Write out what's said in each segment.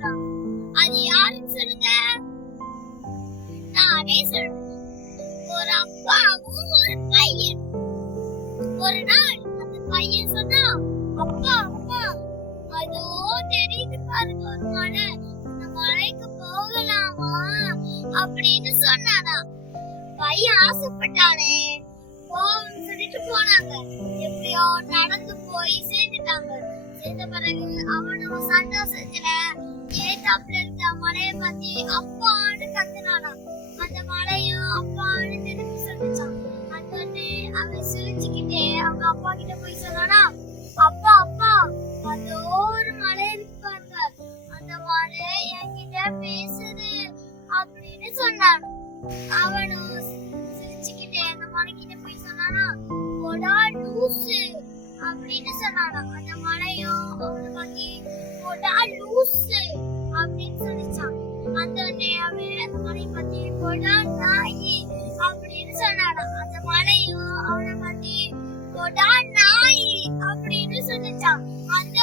சொல்றாங்க. அது யாருன்னு சொல்லுங்க? நானே சொல்றேன். ஒரு அப்பாவும் ஒரு பையன். ஒரு நாள் அந்த பையன் சொன்னா, அப்பா அப்பா அதோ தெரியுது பாருங்க ஒரு மலை, அந்த மலைக்கு போகலாமா அப்படின்னு சொன்னானா. பையன் ஆசைப்பட்டானே, போன்னு சொல்லிட்டு போனாங்க. எப்படியோ நடந்து போய் சேர்ந்துட்டாங்க. சேர்ந்த பிறகு அவனும் சந்தோஷத்துல ஏத்தாப்புல இருக்க மலையை பத்தி அப்பான்னு கத்துனானா. அந்த மலையும் அப்பான்னு திருப்பி சொல்லிச்சான். அந்த அவன் சிரிச்சுக்கிட்டே அவங்க அப்பா கிட்ட போய் சொன்னானா, அப்பா அப்பா அதோ ஒரு மலை இருக்கு பாருங்க, அந்த மலை என்கிட்ட பேசுது அப்படின்னு சொன்னான். அவனும் சிரிச்சுக்கிட்டே அந்த மலைக்கிட்ட போய் சொன்னானா, போடா லூசு அப்படின்னு சொன்னானா. அந்த மலையும் அவனை பத்தி போடா லூசு அப்படின்னு சொல்லிச்சான். அந்த அவன் அந்த மலை பத்தி போடா நாயி அப்படின்னு சொன்னானா. அந்த மலையும் அவனை பத்தி போடா நாயி அப்படின்னு சொல்லிச்சான். அந்த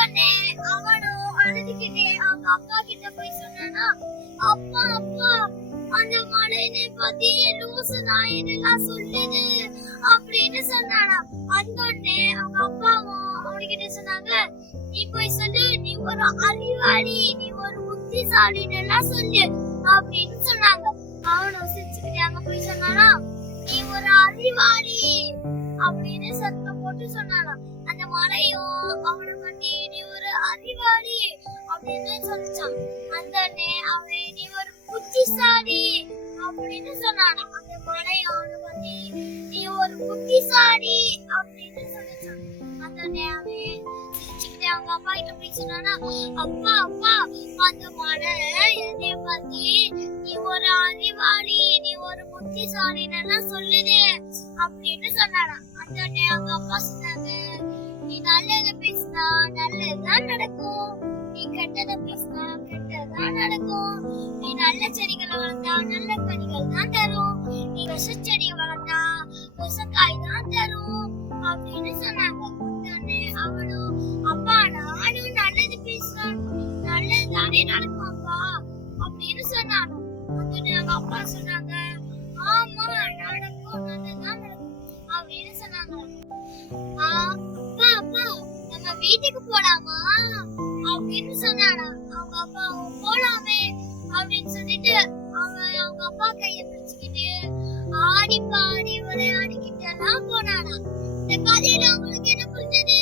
அவனும் அழுதுகிட்டே அவங்க அப்பா கிட்ட போய் சொன்னானா, அப்பா அப்பா அந்த மலையை பத்தி லூசு நாயின்னு சொல்லுது அப்படின்னு சொன்னானா. அந்த அவங்க அப்பாவும் அவனுக்கிட்ட சொன்னாங்க, நீ போய் சொல்லு, நீ ஒரு அறிவாளி, நீ ஒரு புத்திசாலின்னு எல்லாம் சொல்லு அப்படின்னு சொன்னாங்க. அவனும் சிரிச்சுக்கிட்டே அங்க போய் சொன்னானா, நீ ஒரு அறிவாளி அப்படின்னு சத்தம் போட்டு சொன்னானா. அந்த மலையும் அவனை பத்தி நீ ஒரு அறிவாளி அப்படின்னு சொல்லிச்சான். அந்த அவன் நீ ஒரு புத்திசாலி அப்படின்னு சொன்னானா. அந்த மலையும் அவனை பத்தி நீ ஒரு புத்திசாலி அப்படின்னு சொல்லிச்சான். அந்த அவன் சிரிச்சுக்கிட்டே அவங்க அப்பா கிட்ட போய் சொன்னானா, அப்பா அப்பா அந்த மலை என்னைய பத்தி நீ ஒரு அறிவாளி, நீ ஒரு புத்திசாலின்னு எல்லாம் சொல்லுது அப்படின்னு சொன்னானா. அந்த அவங்க அப்பா சொன்னாங்க, நீ நல்லத பேசினா நல்லதுதான் நடக்கும், நீ கெட்டத பேசினா கெட்டதுதான் நடக்கும், நீ நல்ல செடிகளை வளர்த்தா நல்ல கனிகள் தான் தரும், நீ விஷ செடியை வளர்த்தா விஷக்காய் தான் தரும் அப்படின்னு சொன்னாங்க. அவனும் அப்பா நானும் நல்லது பேசுறான், நல்லது தானே நடக்கும் அப்பா அப்படின்னு சொன்னானோ. அவங்க அப்பா சொன்னாங்க, ஆமா நடக்கும், நல்லதுதான் நடக்கும் அப்படின்னு சொன்னாங்க. அப்பா அப்பா நம்ம வீட்டுக்கு போலாமா அப்படின்னு சொன்னானா. அவங்க அப்பா போலாமே அப்படின்னு சொல்லிட்டு அவங்க அப்பா கைய பிடிச்சுக்கிட்டு ஆடி பாடி விளையாடிக்கிட்டு எல்லாம் போனானா. இந்த கதையில உங்களுக்கு என்ன புரிஞ்சது?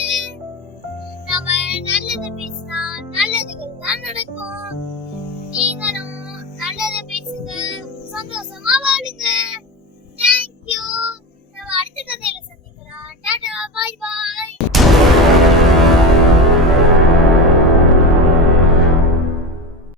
நம்ம நல்லதை பேசினா நல்லதுகள் தான் நடக்கும். நீங்களும் நல்லதை பேசுங்க, சந்தோஷமா வாழுங்க.